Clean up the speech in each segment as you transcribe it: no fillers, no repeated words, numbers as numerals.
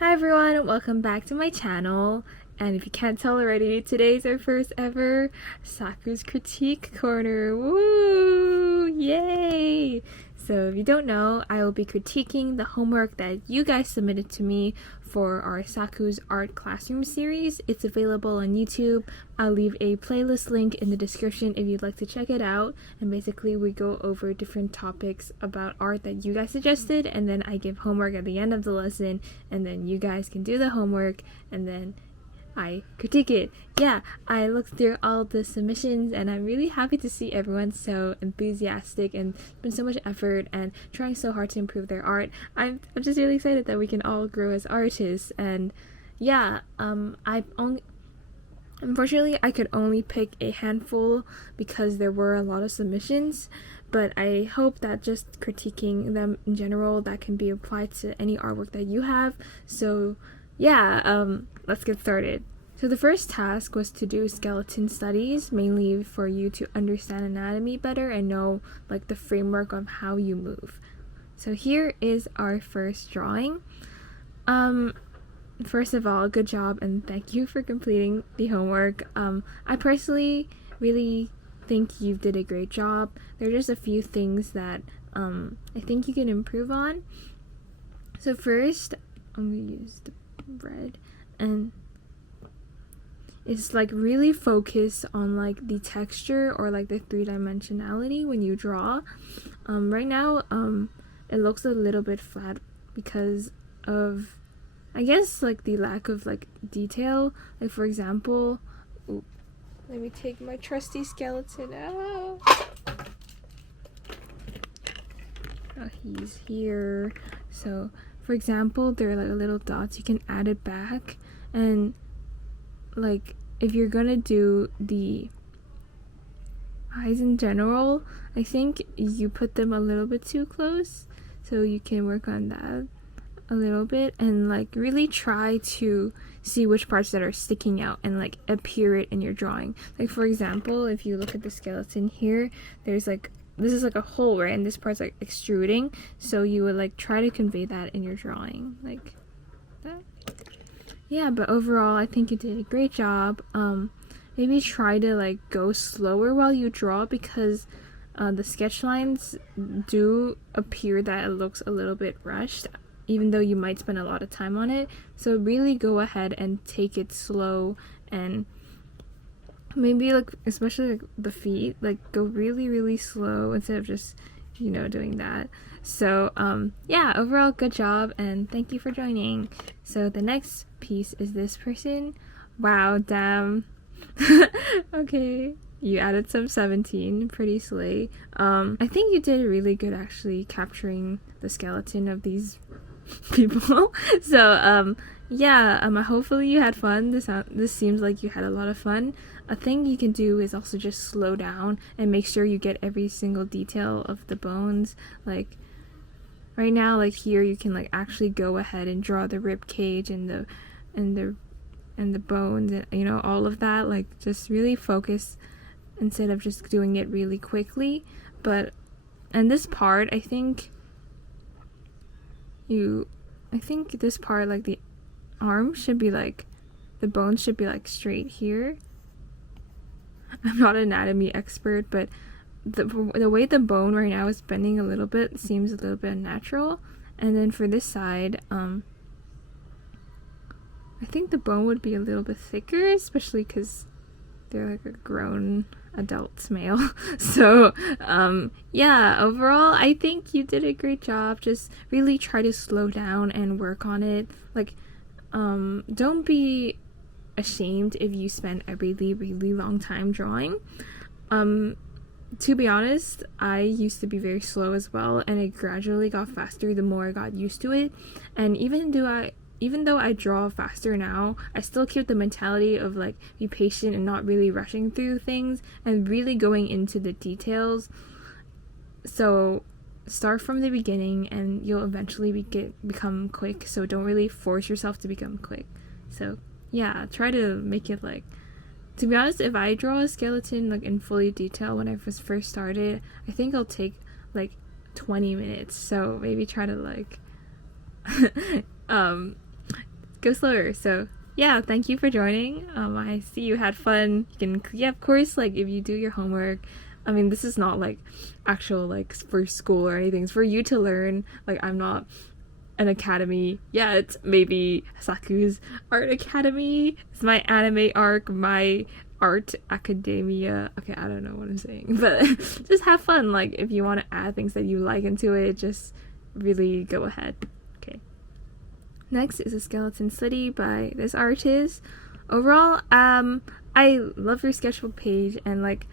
Hi everyone, welcome back to my channel. And if you can't tell already, today's our first ever Saku's Critique Corner. Woo! Yay! So if you don't know, I will be critiquing the homework that you guys submitted to me for our Saku's Art Classroom series. It's available on YouTube. I'll leave a playlist link in the description if you'd like to check it out. And basically we go over different topics about art that you guys suggested, and then I give homework at the end of the lesson, and then you guys can do the homework, and then I critique it. Yeah, I looked through all the submissions and I'm really happy to see everyone so enthusiastic and spend so much effort and trying so hard to improve their art. I'm just really excited that we can all grow as artists. And yeah, unfortunately I could only pick a handful because there were a lot of submissions, but I hope that just critiquing them in general, that can be applied to any artwork that you have. So yeah, let's get started. So the first task was to do skeleton studies, mainly for you to understand anatomy better and know like the framework of how you move. So here is our first drawing. First of all, good job and thank you for completing the homework. I personally really think you did a great job. There are just a few things that I think you can improve on. So first, I'm gonna use the red, and it's like really focus on like the texture or like the three-dimensionality when you draw. Right now it looks a little bit flat because of, I guess, like the lack of like detail. Like for example, let me take my trusty skeleton out. Oh, he's here. So for example, there are like little dots, you can add it back, and like if you're gonna do the eyes in general, I think you put them a little bit too close, so you can work on that a little bit and like really try to see which parts that are sticking out and like appear it in your drawing. Like for example, if you look at the skeleton here, there's like, this is like a hole, right? And this part's like extruding, so you would like try to convey that in your drawing like that. Yeah, but overall I think you did a great job. Maybe try to like go slower while you draw, because the sketch lines do appear that it looks a little bit rushed, even though you might spend a lot of time on it. So really go ahead and take it slow, and maybe like especially like the feet, like go really slow instead of just, you know, doing that. So yeah, overall good job and thank you for joining. So the next piece is this person. Wow, damn. Okay, you added some 17, pretty slay. I think you did really good actually capturing the skeleton of these people. So yeah, hopefully you had fun. This seems like you had a lot of fun. A thing you can do is also just slow down and make sure you get every single detail of the bones. Like right now, like here, you can like actually go ahead and draw the rib cage and the bones, and you know, all of that. Like just really focus instead of just doing it really quickly. And this part, I think this part, like the arm should be like, the bones should be like straight here. I'm not an anatomy expert, but the way the bone right now is bending a little bit seems a little bit unnatural. And then for this side, I think the bone would be a little bit thicker, especially because they're like a grown adult male. So yeah, overall I think you did a great job. Just really try to slow down and work on it. Like don't be ashamed if you spend a really long time drawing. To be honest, I used to be very slow as well, and it gradually got faster the more I got used to it. And even though I draw faster now, I still keep the mentality of like be patient and not really rushing through things and really going into the details. So start from the beginning and you'll eventually become quick. So don't really force yourself to become quick. So yeah, try to make it like, to be honest, if I draw a skeleton like in fully detail when I first started, I think I'll take like 20 minutes. So maybe try to like go slower. So yeah, thank you for joining. I see you had fun. You can, yeah, of course, like if you do your homework, I mean, this is not like actual like for school or anything. It's for you to learn. Like, I'm not an academy yet. Maybe Saku's art academy. It's my anime arc, my art academia. Okay, I don't know what I'm saying, but just have fun. Like, if you want to add things that you like into it, just really go ahead. Okay. Next is a skeleton city by this artist. Overall, I love your sketchbook page, and like,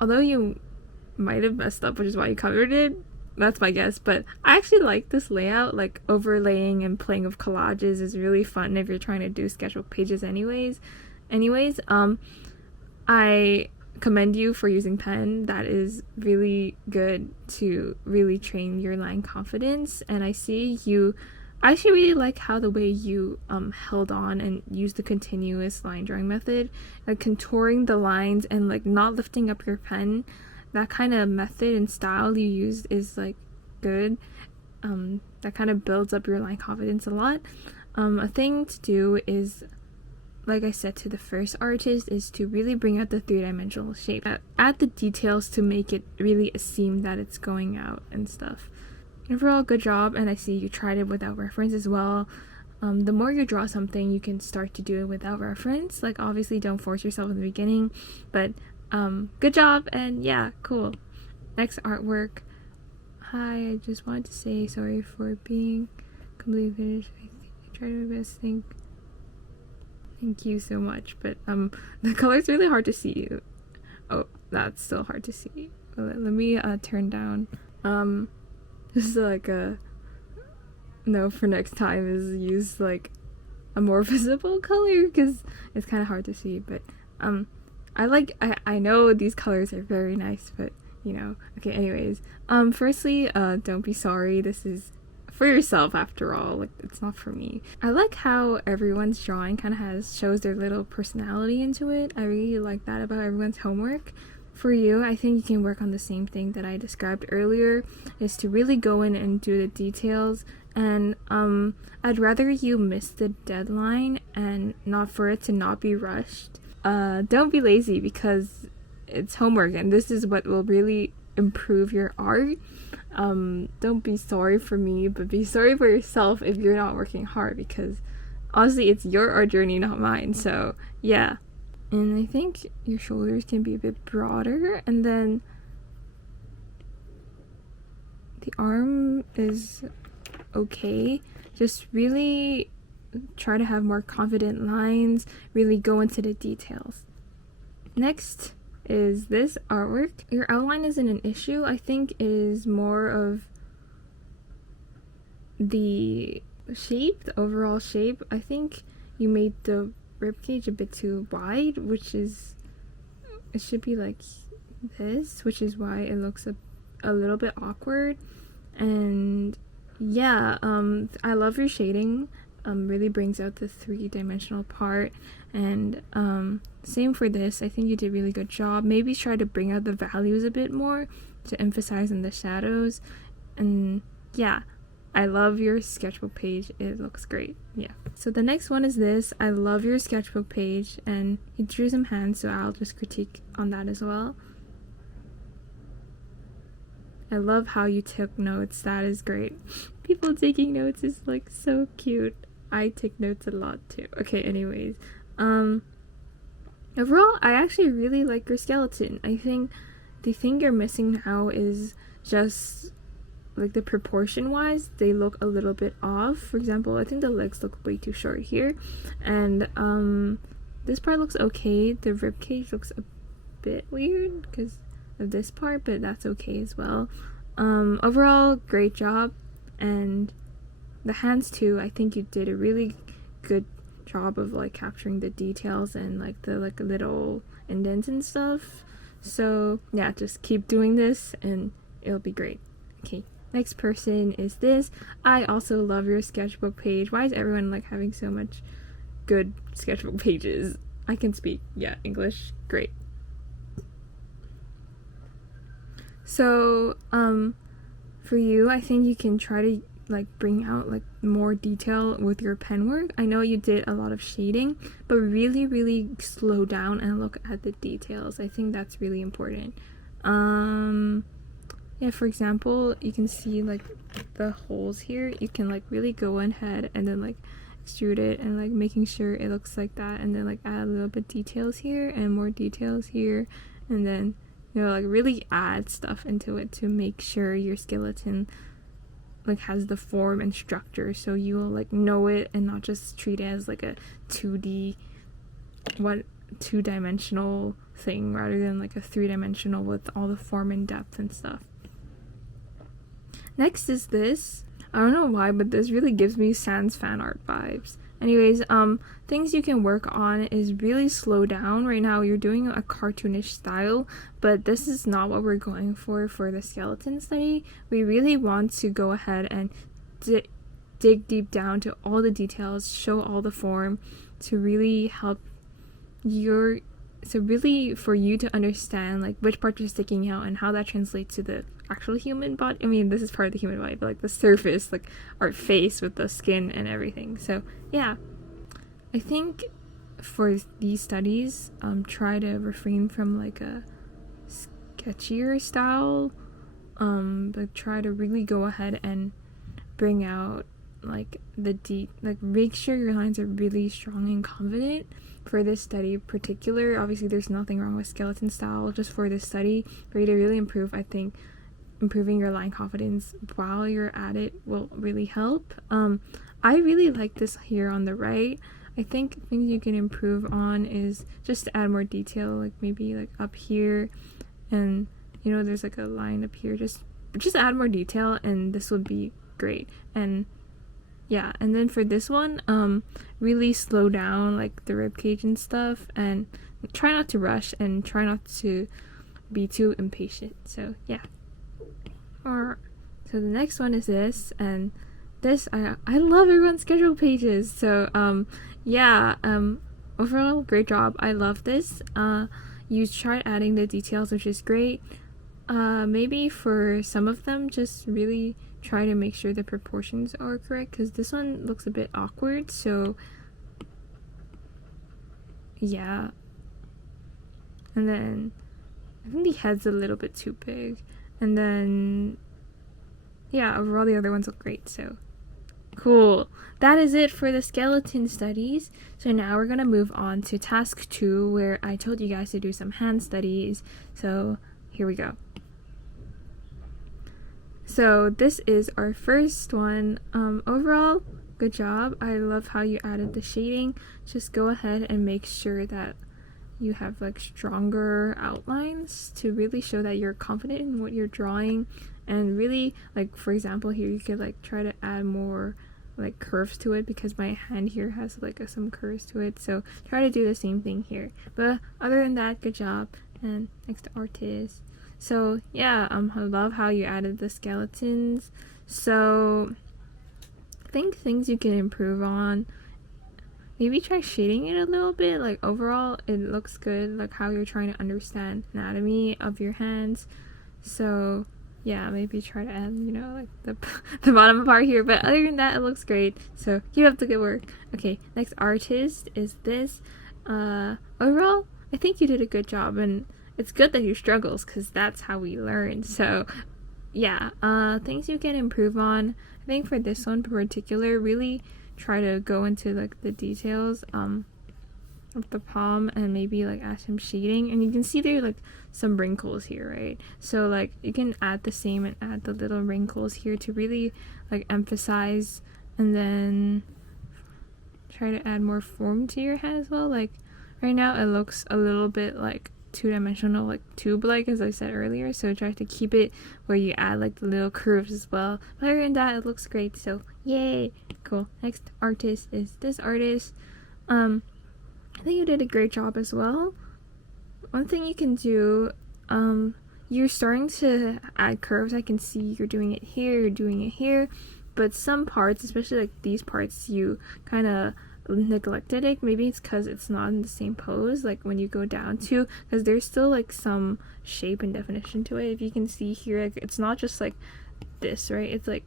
although you might have messed up, which is why you covered it, that's my guess, but I actually like this layout. Like, overlaying and playing with collages is really fun if you're trying to do sketchbook pages anyways, I commend you for using pen. That is really good to really train your line confidence. And I see you, I actually really like how the way you held on and used the continuous line drawing method, like contouring the lines and like not lifting up your pen. That kind of method and style you used is like good. That kind of builds up your line confidence a lot. A thing to do is, like I said to the first artist, is to really bring out the three-dimensional shape. Add the details to make it really seem that it's going out and stuff. Overall, good job, and I see you tried it without reference as well. The more you draw something, you can start to do it without reference. Like, obviously don't force yourself in the beginning, but good job, and yeah, cool. Next artwork. Hi, I just wanted to say sorry for being completely finished. I tried my best. Thank you so much, but the color's really hard to see. Oh, that's still hard to see. Let me turn down. This is like a no for next time, is use like a more visible color because it's kind of hard to see. But I know these colors are very nice, but you know. Okay, anyways, firstly, don't be sorry. This is for yourself after all. Like, it's not for me. I like how everyone's drawing kind of shows their little personality into it. I really like that about everyone's homework. For you, I think you can work on the same thing that I described earlier, is to really go in and do the details. And I'd rather you miss the deadline and not for it to not be rushed. Don't be lazy, because it's homework and this is what will really improve your art. Don't be sorry for me, but be sorry for yourself if you're not working hard, because honestly, it's your art journey, not mine. So yeah. And I think your shoulders can be a bit broader, and then the arm is okay. Just really try to have more confident lines, really go into the details. Next is this artwork. Your outline isn't an issue. I think it is more of the shape, the overall shape. I think you made the ribcage a bit too wide, which is, it should be like this, which is why it looks a little bit awkward. And yeah, I love your shading. Really brings out the three-dimensional part. And same for this. I think you did a really good job. Maybe try to bring out the values a bit more to emphasize in the shadows. And yeah, I love your sketchbook page. It looks great. Yeah. So the next one is this. I love your sketchbook page, and you drew some hands, so I'll just critique on that as well. I love how you took notes. That is great. People taking notes is like so cute. I take notes a lot too. Okay, anyways. Overall, I actually really like your skeleton. I think the thing you're missing now is just like the proportion wise, they look a little bit off. For example, I think the legs look way too short here, and this part looks okay. The ribcage looks a bit weird because of this part, but that's okay as well. Overall, great job. And the hands too, I think you did a really good job of like capturing the details and like the like little indents and stuff. So yeah, just keep doing this and it'll be great. Okay, next person is this. I also love your sketchbook page. Why is everyone like having so much good sketchbook pages? I can speak, yeah, English, great. So for you, I think you can try to like bring out like more detail with your pen work. I know you did a lot of shading, but really slow down and look at the details. I think that's really important. Yeah, for example, you can see like the holes here. You can like really go ahead and then like extrude it and like making sure it looks like that, and then like add a little bit details here and more details here, and then like really add stuff into it to make sure your skeleton like has the form and structure, so you will like know it and not just treat it as like a 2-dimensional thing rather than like a 3-dimensional with all the form and depth and stuff. Next is this. I don't know why, but this really gives me Sans fan art vibes. Anyways, things you can work on is really slow down. Right now you're doing a cartoonish style, but this is not what we're going for the skeleton study. We really want to go ahead and dig deep down to all the details, show all the form, to really help for you to understand like which parts are sticking out and how that translates to the actual human body. I mean, this is part of the human body, but like the surface, like our face with the skin and everything. So yeah, I think for these studies, try to refrain from like a sketchier style, but try to really go ahead and bring out like make sure your lines are really strong and confident. For this study in particular, obviously there's nothing wrong with skeleton style, just for this study, for you to really improve, I think improving your line confidence while you're at it will really help. I really like this here on the right. I think things you can improve on is just to add more detail, like maybe like up here, and there's like a line up here, just add more detail and this would be great. And yeah, and then for this one, really slow down like the rib cage and stuff, and try not to rush and try not to be too impatient. So yeah. So the next one is this, and this I love everyone's schedule pages. So yeah, overall great job. I love this. You tried adding the details, which is great. Maybe for some of them, just really try to make sure the proportions are correct, because this one looks a bit awkward. So yeah, and then I think the head's a little bit too big, and then yeah, overall the other ones look great. So cool. That is it for the skeleton studies. So now we're gonna move on to task 2, where I told you guys to do some hand studies. So here we go. So this is our first one. Overall, good job. I love how you added the shading. Just go ahead and make sure that you have like stronger outlines to really show that you're confident in what you're drawing. And really, like for example here, you could like try to add more like curves to it, because my hand here has like some curves to it. So try to do the same thing here. But other than that, good job. And next to artist. So yeah, I love how you added the skeletons. So I think things you can improve on, maybe try shading it a little bit. Like overall it looks good, like how you're trying to understand anatomy of your hands. So yeah, maybe try to add like the bottom part here, but other than that it looks great. So keep up the good work. Okay, next artist is this. Overall I think you did a good job, and it's good that you struggles, because that's how we learn. So yeah, things you can improve on. I think for this one in particular, really try to go into like the details of the palm, and maybe like add some shading. And you can see there like some wrinkles here, right? So like you can add the same and add the little wrinkles here to really like emphasize, and then try to add more form to your hand as well. Like right now it looks a little bit like 2-dimensional, like tube-like, as I said earlier. So try to keep it where you add like the little curves as well. But other than that, it looks great. So yay, cool. Next artist is this artist. I think you did a great job as well. One thing you can do, you're starting to add curves. I can see you're doing it here, you're doing it here, but some parts, especially like these parts, you kind of neglected it. Maybe it's because it's not in the same pose, like when you go down to, because there's still like some shape and definition to it. If you can see here, like, it's not just like this, right? It's like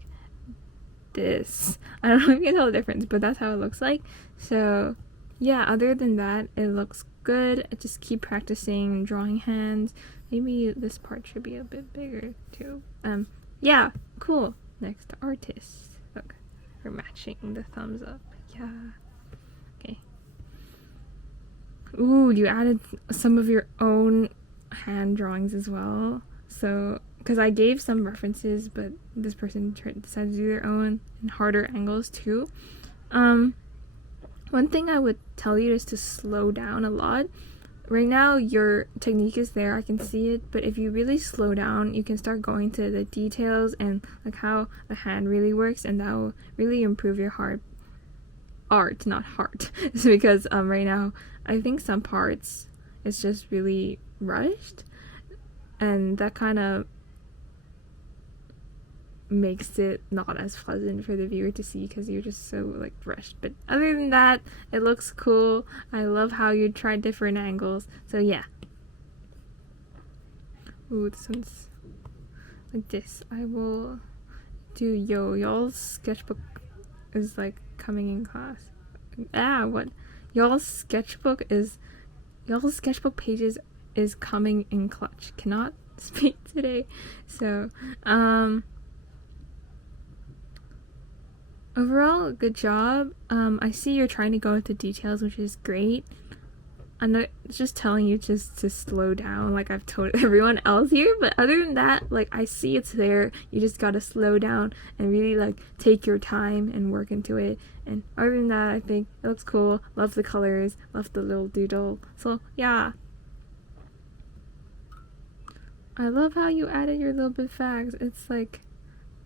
this. I don't know if you can tell the difference, but that's how it looks like. So yeah, other than that, it looks good. Just keep practicing drawing hands. Maybe this part should be a bit bigger too. Yeah, cool. Next, artist. Look, we're matching the thumbs up. Yeah. Okay. Ooh, you added some of your own hand drawings as well. So, because I gave some references, but this person decided to do their own and harder angles too. One thing I would tell you is to slow down a lot. Right now, your technique is there, I can see it, but if you really slow down, you can start going to the details and like how the hand really works, and that will really improve your art, not heart. It's because right now, I think some parts, it's just really rushed, and that kind of makes it not as pleasant for the viewer to see because you're just so like rushed. But other than that, it looks cool. I love how you tried different angles. So yeah. Ooh, this one's like this. I will do y'all's sketchbook is like coming in class. What? Y'all's sketchbook pages is coming in clutch. Cannot speak today. So overall, good job. I see you're trying to go into details, which is great. I'm not just telling you just to slow down like I've told everyone else here, but other than that, like I see it's there. You just gotta slow down and really like take your time and work into it. And other than that, I think it looks cool. Love the colors, love the little doodle. So yeah. I love how you added your little bit facts. It's like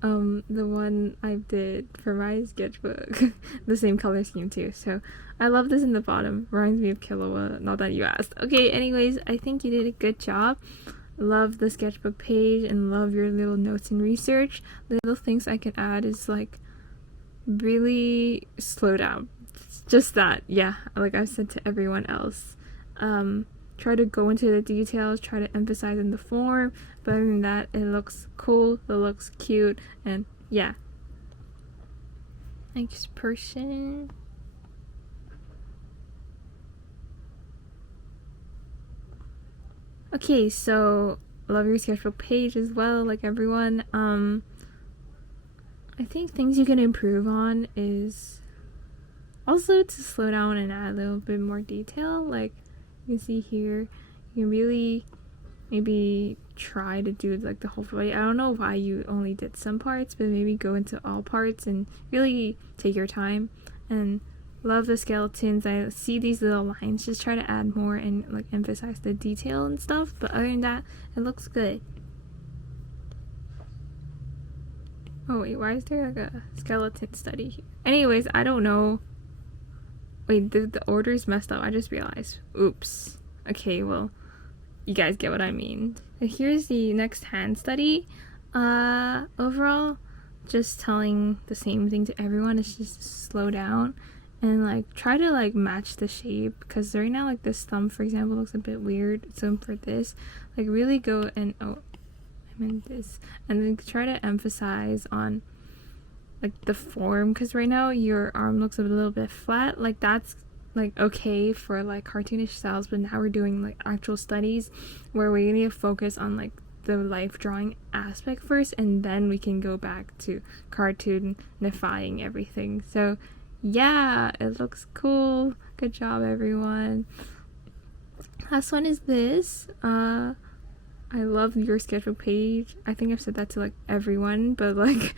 the one I did for my sketchbook. The same color scheme too. So I love this in the bottom. Reminds me of Killua, not that you asked. Okay, anyways, I think you did a good job. Love the sketchbook page and love your little notes and research. Little things I could add is like really slow down. It's just that, yeah, like I said to everyone else. Try to go into the details, try to emphasize in the form, but other than that, it looks cool, it looks cute, and yeah. Next person. Okay, so love your sketchbook page as well, like everyone. I think things you can improve on is also to slow down and add a little bit more detail, like you can see here. You can really maybe try to do like the whole body. I don't know why you only did some parts, but maybe go into all parts and really take your time. And love the skeletons. I see these little lines. Just try to add more and like emphasize the detail and stuff. But other than that, it looks good. Oh wait, why is there like a skeleton study here? Anyways, I don't know. Wait, the order's messed up. I just realized. Oops. Okay, well, you guys get what I mean. Here's the next hand study. Overall, just telling the same thing to everyone is just slow down and like try to like match the shape, because right now like this thumb, for example, looks a bit weird. So for this, like really go and this, and then try to emphasize on like the form, because right now your arm looks a little bit flat. Like that's like okay for like cartoonish styles, but now we're doing like actual studies where we need to focus on like the life drawing aspect first, and then we can go back to cartoonifying everything. So yeah, it looks cool. Good job, everyone. Last one is this. I love your sketchbook page. I think I've said that to like everyone, but like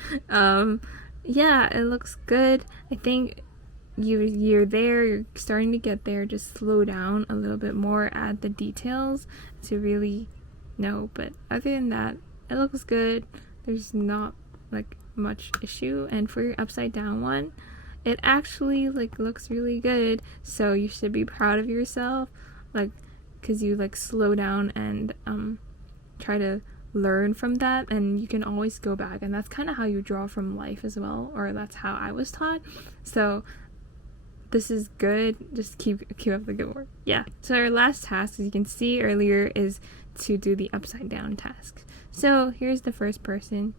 yeah, it looks good. I think you're there, you're starting to get there. Just slow down a little bit more, add the details to really know. But other than that, it looks good. There's not like much issue. And for your upside down one, it actually like looks really good, so you should be proud of yourself, like because you like slow down and try to learn from that, and you can always go back, and that's kind of how you draw from life as well, or that's how I was taught. So this is good. Just keep up the good work. Yeah, so our last task, as you can see earlier, is to do the upside down task. So here's the first person.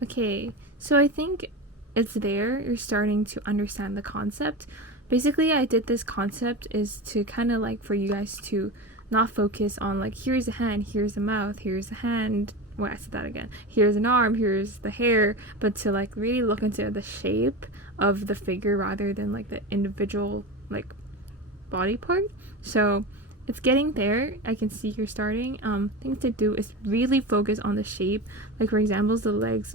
Okay, so I think it's there. You're starting to understand the concept. Basically, I did this concept is to kind of like for you guys to not focus on like here's a hand, here's a mouth, here's a hand. Well, I said that again. Here's an arm, here's the hair, but to like really look into the shape of the figure rather than like the individual like body part. So it's getting there. I can see you're starting. Things to do is really focus on the shape. Like for example, the legs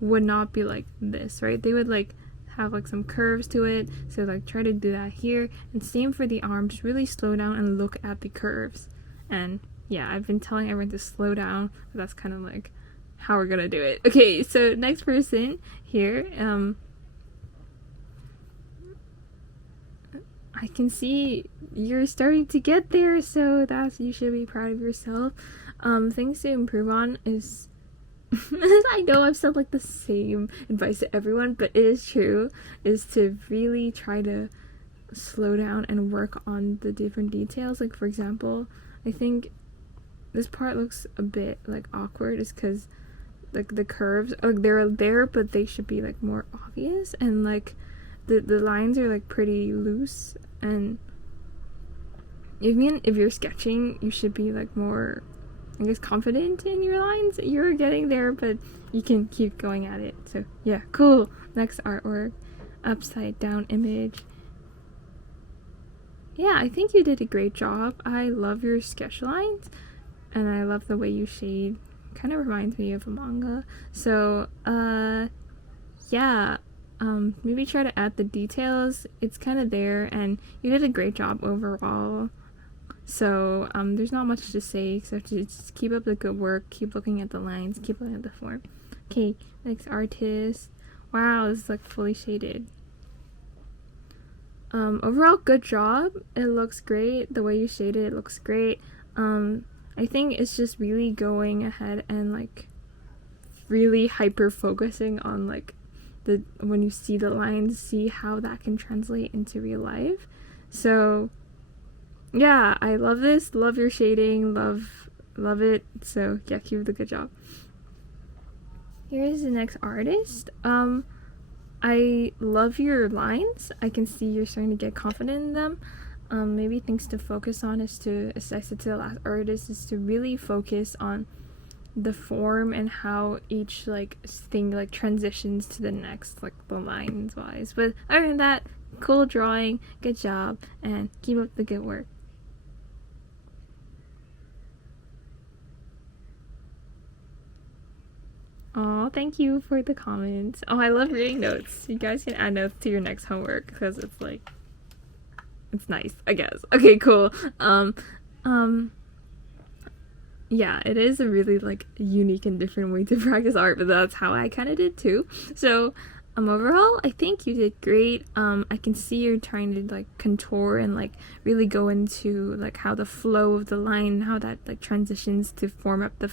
would not be like this, right? They would like have like some curves to it. So like try to do that here. And same for the arms. Really slow down and look at the curves. And yeah, I've been telling everyone to slow down, but that's kind of like how we're gonna do it. Okay, so next person here. I can see you're starting to get there, so you should be proud of yourself. Things to improve on is I know I've said like the same advice to everyone, but it is true, is to really try to slow down and work on the different details. Like for example, I think this part looks a bit like awkward is because like the curves, like they're there, but they should be like more obvious, and like the lines are like pretty loose. And even if you're sketching, you should be like more, I guess, confident in your lines. You're getting there, but you can keep going at it. So yeah, cool. Next artwork, upside down image. Yeah, I think you did a great job. I love your sketch lines, and I love the way you shade. Kind of reminds me of a manga. So yeah. Maybe try to add the details. It's kind of there, and you did a great job overall. So there's not much to say except to just keep up the good work, keep looking at the lines, keep looking at the form. Okay, next artist. Wow, this is like fully shaded. Overall, good job. It looks great. The way you shaded it looks great. I think it's just really going ahead and like really hyper focusing on like when you see the lines, see how that can translate into real life. So yeah, I love this, love your shading, love it. So yeah, keep up the good job. Here's the next artist. I love your lines. I can see you're starting to get confident in them. Maybe things to focus on is to, as I said to the last artist, is to really focus on the form and how each like thing like transitions to the next, like the lines wise. But other than that, cool drawing, good job, and keep up the good work. Oh, thank you for the comments. Oh, I love reading notes. You guys can add notes to your next homework because it's like, it's nice, I guess. Okay, cool. Yeah, it is a really like unique and different way to practice art, but that's how I kind of did too. So overall, I think you did great. I can see you're trying to like contour and like really go into like how the flow of the line, how that like transitions to form up the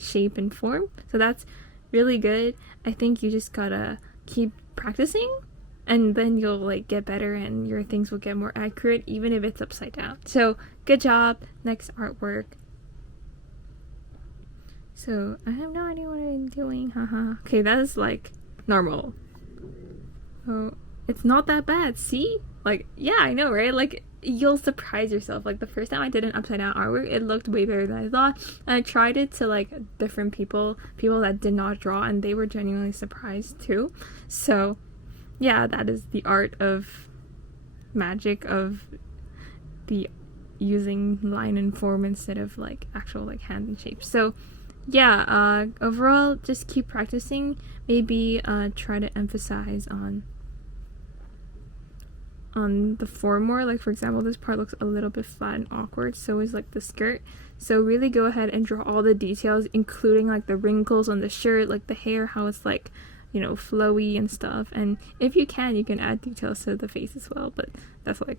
shape and form. So that's really good. I think you just gotta keep practicing, and then you'll like get better and your things will get more accurate even if it's upside down. So good job. Next artwork. So I have no idea what I'm doing, haha. Okay, that is like normal. Oh, it's not that bad. See, like, yeah, I know, right? Like, you'll surprise yourself. Like the first time I did an upside down artwork, it looked way better than I thought, and I tried it to like different people that did not draw, and they were genuinely surprised too. So yeah, that is the art of magic of the using line and form instead of like actual like hand and shape. So yeah, overall, just keep practicing. Maybe try to emphasize on the form more. Like for example, this part looks a little bit flat and awkward, so is like the skirt. So really go ahead and draw all the details, including like the wrinkles on the shirt, like the hair, how it's like, you know, flowy and stuff. And if you can add details to the face as well, but that's like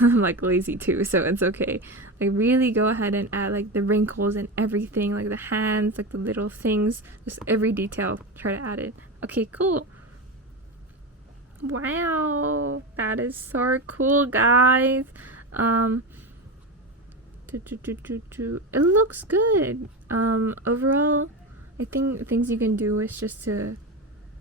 I'm like lazy too, so it's okay. Like really go ahead and add like the wrinkles and everything, like the hands, like the little things, just every detail, try to add it. Okay, cool. Wow, that is so cool, guys. It looks good. Overall, I think things you can do is just to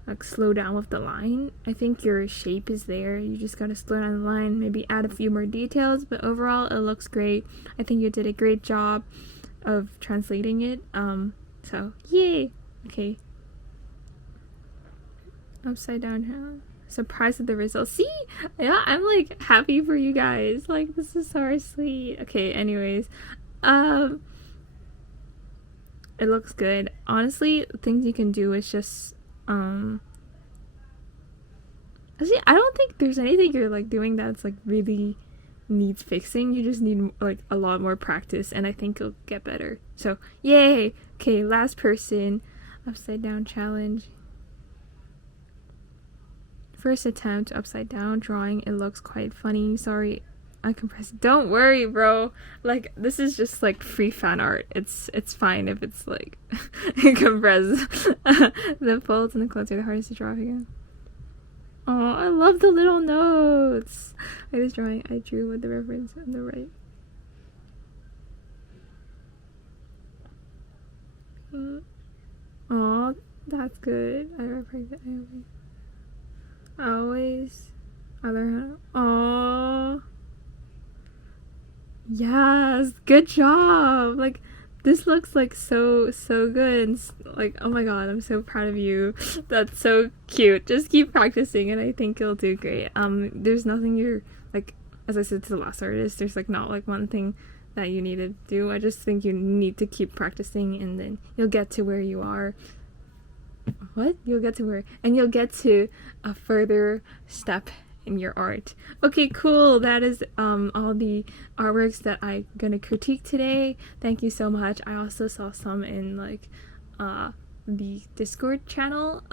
like slow down with the line. I think your shape is there. You just gotta slow down the line, maybe add a few more details, but overall it looks great. I think you did a great job of translating it. So yay! Okay. Upside down here. Surprised at the results. See? Yeah, I'm like happy for you guys. Like, this is so sweet. Okay, anyways. It looks good. Honestly, things you can do is just see, I don't think there's anything you're like doing that's like really needs fixing. You just need like a lot more practice, and I think it'll get better. So yay! Okay, last person. Upside down challenge. First attempt upside down drawing. It looks quite funny. Sorry, I compressed. Don't worry, bro. Like, this is just like free fan art. It's fine if it's like compressed. The folds and the clothes are the hardest to draw again. Oh, I love the little notes. I was drawing. I drew with the reference on the right. Oh, that's good. I reference it. Always other hand. Oh yes, good job. Like, this looks like so good, and like, oh my god, I'm so proud of you. That's so cute. Just keep practicing and I think you'll do great. There's nothing you're like, as I said to the last artist, there's like not like one thing that you need to do. I just think you need to keep practicing, and then you'll get to where you are. You'll get to a further step in your art. Okay, cool. That is all the artworks that I'm gonna critique today. Thank you so much. I also saw some in like the Discord channel.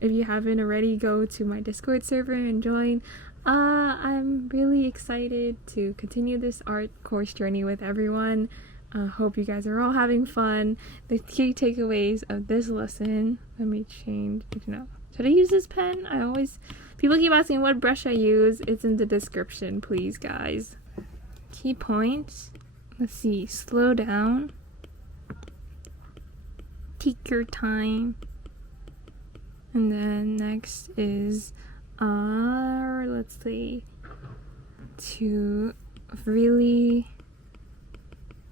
If you haven't already, go to my Discord server and join. I'm really excited to continue this art course journey with everyone. Hope you guys are all having fun. The key takeaways of this lesson. Let me change. No. Should I use this pen? People keep asking what brush I use. It's in the description, please, guys. Key points. Let's see. Slow down. Take your time. And then next is, let's see, to really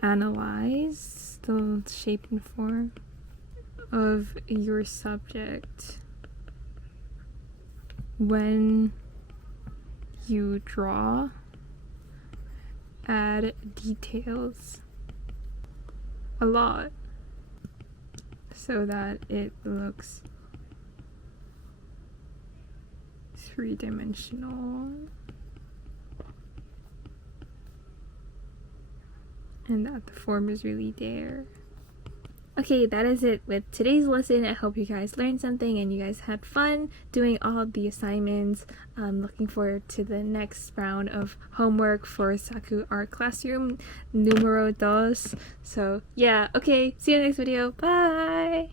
analyze the shape and form of your subject when you draw. Add details a lot so that it looks three-dimensional. And that the form is really there. Okay, that is it with today's lesson. I hope you guys learned something and you guys had fun doing all of the assignments. I'm looking forward to the next round of homework for Saku Art Classroom numero 2. So yeah, okay, see you in the next video. Bye!